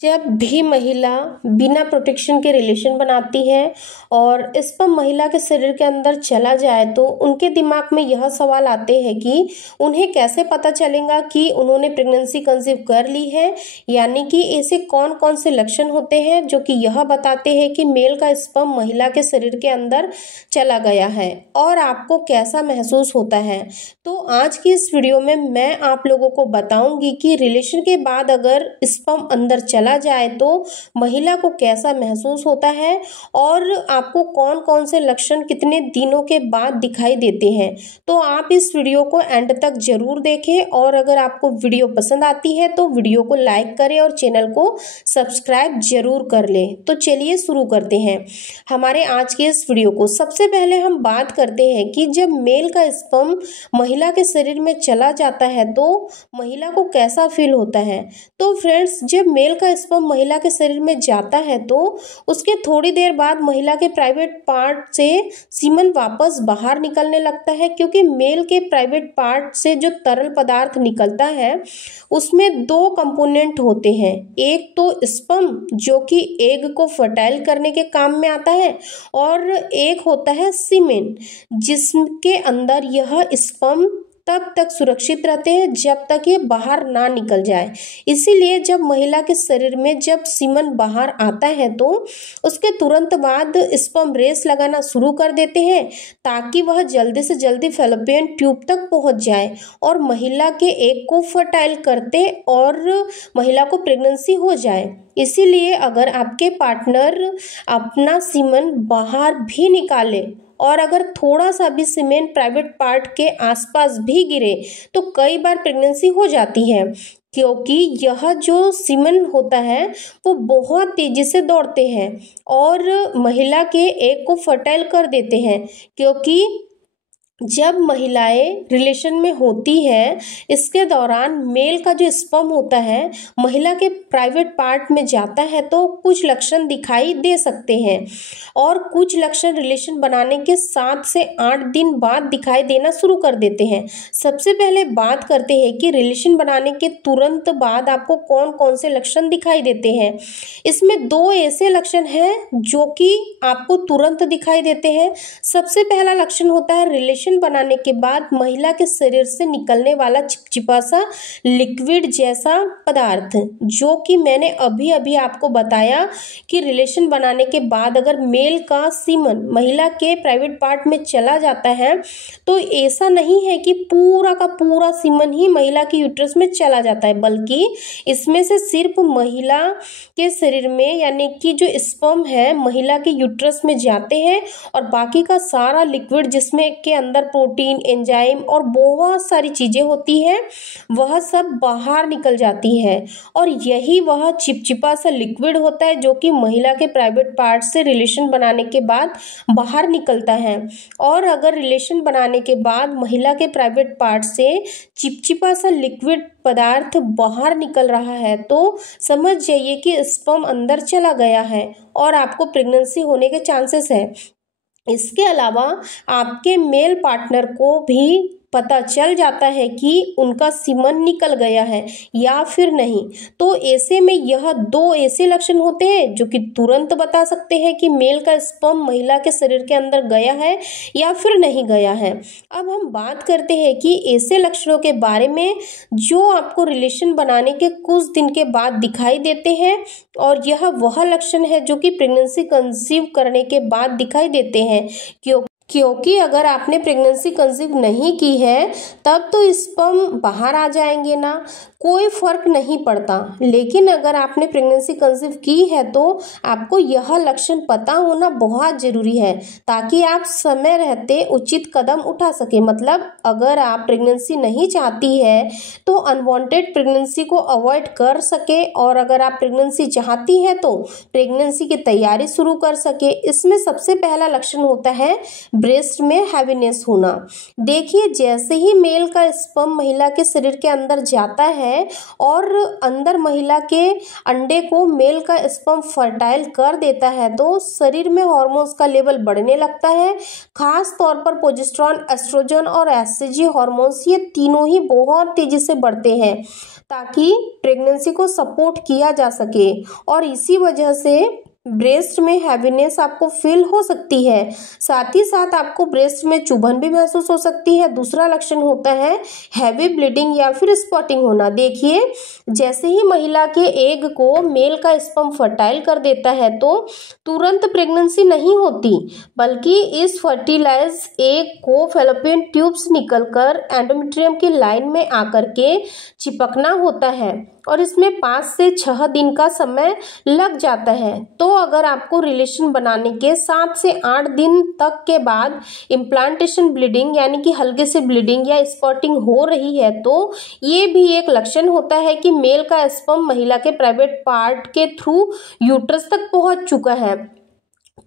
जब भी महिला बिना प्रोटेक्शन के रिलेशन बनाती है और स्पर्म महिला के शरीर के अंदर चला जाए तो उनके दिमाग में यह सवाल आते हैं कि उन्हें कैसे पता चलेगा कि उन्होंने प्रेगनेंसी कंसीव कर ली है। यानी कि ऐसे कौन कौन से लक्षण होते हैं जो कि यह बताते हैं कि मेल का स्पर्म महिला के शरीर के अंदर चला गया है और आपको कैसा महसूस होता है। तो आज की इस वीडियो में मैं आप लोगों को बताऊंगी कि रिलेशन के बाद अगर स्पर्म अंदर चला जाए तो महिला को कैसा महसूस होता है और आपको कौन कौन से लक्षण कितने दिनों के बाद दिखाई देते हैं। तो आप इस वीडियो को एंड तक जरूर देखें और अगर आपको वीडियो पसंद आती है तो वीडियो को लाइक करें और चैनल को सब्सक्राइब जरूर कर लें। तो चलिए शुरू करते हैं हमारे आज के इस वीडियो को। सबसे पहले हम बात करते हैं कि जब मेल का स्पर्म महिला के शरीर में चला जाता है तो महिला को कैसा फील होता है। तो फ्रेंड्स, जब मेल का स्पर्म महिला के शरीर में जाता है तो उसके थोड़ी देर बाद महिला के प्राइवेट पार्ट से सीमन वापस बाहर निकलने लगता है, क्योंकि मेल के प्राइवेट पार्ट से जो तरल पदार्थ निकलता है उसमें दो कंपोनेंट होते हैं। एक तो स्पर्म जो कि एग को फर्टाइल करने के काम में आता है और एक होता है सीमेन जिसके अंदर यह स्पर्म तब तक सुरक्षित रहते हैं जब तक ये बाहर ना निकल जाए। इसीलिए जब महिला के शरीर में जब सीमन बाहर आता है तो उसके तुरंत बाद स्पर्म रेस लगाना शुरू कर देते हैं ताकि वह जल्दी से जल्दी फैलोपियन ट्यूब तक पहुंच जाए और महिला के एग को फर्टाइल करते और महिला को प्रेगनेंसी हो जाए। इसीलिए अगर आपके पार्टनर अपना सीमन बाहर भी निकाले और अगर थोड़ा सा भी सीमेन प्राइवेट पार्ट के आसपास भी गिरे तो कई बार प्रेगनेंसी हो जाती है, क्योंकि यह जो सीमन होता है वो बहुत तेजी से दौड़ते हैं और महिला के एग को फर्टाइल कर देते हैं। क्योंकि जब महिलाएं रिलेशन में होती है इसके दौरान मेल का जो स्पर्म होता है महिला के प्राइवेट पार्ट में जाता है तो कुछ लक्षण दिखाई दे सकते हैं और कुछ लक्षण रिलेशन बनाने के 7 से 8 दिन बाद दिखाई देना शुरू कर देते हैं। सबसे पहले बात करते हैं कि रिलेशन बनाने के तुरंत बाद आपको कौन कौन से लक्षण दिखाई देते हैं। इसमें दो ऐसे लक्षण हैं जो कि आपको तुरंत दिखाई देते हैं। सबसे पहला लक्षण होता है रिलेशन बनाने के बाद महिला के शरीर से निकलने वाला चिपचिपा सा लिक्विड जैसा पदार्थ, जो कि मैंने अभी अभी आपको बताया कि रिलेशन बनाने के बाद अगर मेल का सीमन महिला के प्राइवेट पार्ट में चला जाता है तो ऐसा नहीं है कि पूरा का पूरा सीमन ही महिला के यूट्रस में चला जाता है, बल्कि इसमें से सिर्फ महिला के शरीर में यानी कि जो स्पर्म है महिला के यूट्रस में जाते हैं और बाकी का सारा लिक्विड जिसमें के अंदर प्रोटीन, एंजाइम और बहुत सारी चीजें होती है वह सब बाहर निकल जाती है और यही वह चिपचिपा सा लिक्विड होता है जो कि महिला के प्राइवेट पार्ट से रिलेशन बनाने के बाद बाहर निकलता है। और अगर रिलेशन बनाने के बाद महिला के प्राइवेट पार्ट से चिपचिपा सा लिक्विड पदार्थ बाहर निकल रहा है तो समझ जाइए कि स्पर्म अंदर चला गया है और आपको प्रेगनेंसी होने के चांसेस है। इसके अलावा आपके मेल पार्टनर को भी पता चल जाता है कि उनका सीमन निकल गया है या फिर नहीं। तो ऐसे में यह दो ऐसे लक्षण होते हैं जो कि तुरंत बता सकते हैं कि मेल का स्पर्म महिला के शरीर के अंदर गया है या फिर नहीं गया है। अब हम बात करते हैं कि ऐसे लक्षणों के बारे में जो आपको रिलेशन बनाने के कुछ दिन के बाद दिखाई देते हैं और यह वह लक्षण है जो कि प्रेगनेंसी कंसीव करने के बाद दिखाई देते हैं। क्योंकि अगर आपने प्रेगनेंसी कंसीव नहीं की है तब तो स्पर्म बाहर आ जाएंगे ना, कोई फर्क नहीं पड़ता। लेकिन अगर आपने प्रेगनेंसी कंसीव की है तो आपको यह लक्षण पता होना बहुत जरूरी है ताकि आप समय रहते उचित कदम उठा सके। मतलब अगर आप प्रेगनेंसी नहीं चाहती है तो अनवांटेड प्रेगनेंसी को अवॉइड कर सके और अगर आप प्रेगनेंसी चाहती है तो प्रेगनेंसी की तैयारी शुरू कर सके। इसमें सबसे पहला लक्षण होता है ब्रेस्ट में हैवीनेस होना। देखिए, जैसे ही मेल का स्पर्म महिला के शरीर के अंदर जाता है और अंदर महिला के अंडे को मेल का स्पर्म फर्टाइल कर देता है तो शरीर में हार्मोन्स का लेवल बढ़ने लगता है। खास तौर पर प्रोजेस्टेरॉन, एस्ट्रोजन और एससीजी हार्मोन्स, ये तीनों ही बहुत तेजी से बढ़ते हैं। ताकि प्रेगनेंसी को सपोर्ट किया जा सके। और इसी वजह से ब्रेस्ट में हैवीनेस आपको फील हो सकती है। साथ ही साथ आपको ब्रेस्ट में चुभन भी महसूस हो सकती है। दूसरा लक्षण होता है हैवी ब्लीडिंग या फिर स्पॉटिंग होना। देखिए, जैसे ही महिला के एग को मेल का स्पर्म फर्टाइल कर देता है तो तुरंत प्रेगनेंसी नहीं होती, बल्कि इस फर्टिलाइज एग को फैलोपियन ट्यूब्स निकलकर एंडोमेट्रियम की लाइन में आकर के चिपकना होता है और इसमें 5 से 6 दिन का समय लग जाता है। तो अगर आपको रिलेशन बनाने के 7 से 8 दिन तक के बाद इम्प्लांटेशन ब्लीडिंग यानी कि हल्के से ब्लीडिंग या स्पॉटिंग हो रही है तो ये भी एक लक्षण होता है कि मेल का स्पर्म महिला के प्राइवेट पार्ट के थ्रू यूट्रस तक पहुंच चुका है।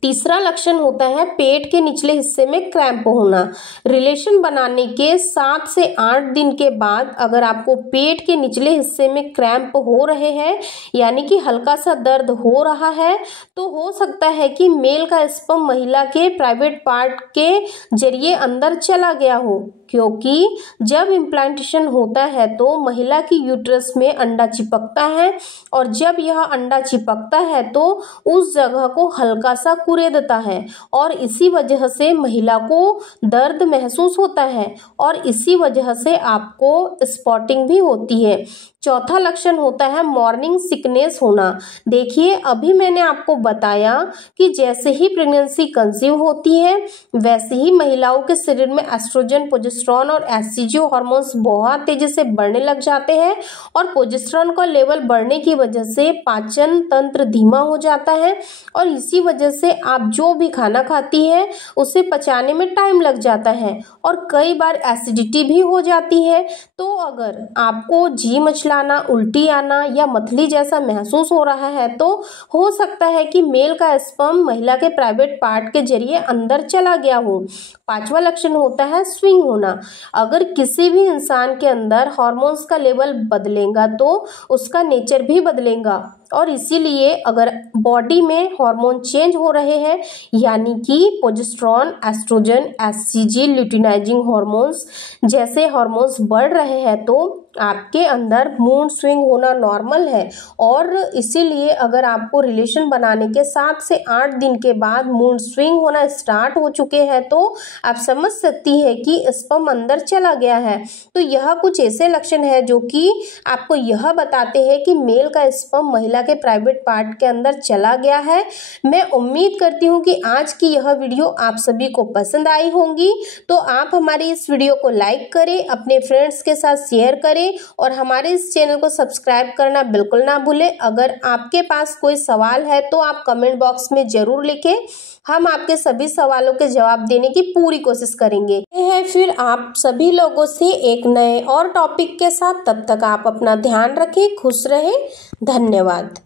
तीसरा लक्षण होता है पेट के निचले हिस्से में क्रैम्प होना। रिलेशन बनाने के 7 से 8 दिन के बाद अगर आपको पेट के निचले हिस्से में क्रैम्प हो रहे हैं यानी कि हल्का सा दर्द हो रहा है तो हो सकता है कि मेल का स्पर्म महिला के प्राइवेट पार्ट के जरिए अंदर चला गया हो, क्योंकि जब इम्प्लांटेशन होता है तो महिला की यूट्रस में अंडा चिपकता है और जब यह अंडा चिपकता है तो उस जगह को हल्का सा कुरेदता है और इसी वजह से महिला को दर्द महसूस होता है और इसी वजह से आपको स्पॉटिंग भी होती है। चौथा लक्षण होता है मॉर्निंग सिकनेस होना। देखिए, अभी मैंने आपको बताया कि जैसे ही प्रेगनेंसी कंसीव होती है वैसे ही महिलाओं के शरीर में एस्ट्रोजन, प्रोजेस्टेरॉन और एससीजी हार्मोन्स बहुत तेजी से बढ़ने लग जाते हैं और प्रोजेस्टेरॉन का लेवल बढ़ने की वजह से पाचन तंत्र धीमा हो जाता है और इसी वजह से आप जो भी खाना खाती है उसे पचाने में टाइम लग जाता है और कई बार एसिडिटी भी हो जाती है। तो अगर आपको जी मचलाना, उल्टी आना या मतली जैसा महसूस हो रहा है तो हो सकता है कि मेल का स्पर्म महिला के प्राइवेट पार्ट के जरिए अंदर चला गया हो। पांचवा लक्षण होता है स्विंग होना। अगर किसी भी इंसान के अंदर हार्मोन्स का लेवल बदलेगा तो उसका नेचर भी बदलेगा और इसीलिए अगर बॉडी में हार्मोन चेंज हो रहे हैं यानी कि progesterone, oestrogen, HCG, luteinising hormones जैसे हार्मोन्स बढ़ रहे हैं तो आपके अंदर मूड स्विंग होना नॉर्मल है और इसीलिए अगर आपको रिलेशन बनाने के 7 से 8 दिन के बाद मूड स्विंग होना स्टार्ट हो चुके हैं तो आप समझ सकती है कि स्पर्म अंदर चला गया है। तो यह कुछ ऐसे लक्षण है जो कि आपको यह बताते हैं कि मेल का स्पर्म महिला के प्राइवेट पार्ट के अंदर चला गया है। मैं उम्मीद करती हूँ कि आज की यह वीडियो आप सभी को पसंद आई होंगी। तो आप हमारी इस वीडियो को लाइक करें, अपने फ्रेंड्स के साथ शेयर करें और हमारे इस चैनल को सब्सक्राइब करना बिल्कुल ना भूलें। अगर आपके पास कोई सवाल है तो आप कमेंट बॉक्स में जरूर लिखें, हम आपके सभी सवालों के जवाब देने की पूरी कोशिश करेंगे। फिर आप सभी लोगों से एक नए और टॉपिक के साथ, तब तक आप अपना ध्यान रखें, खुश रहें। धन्यवाद।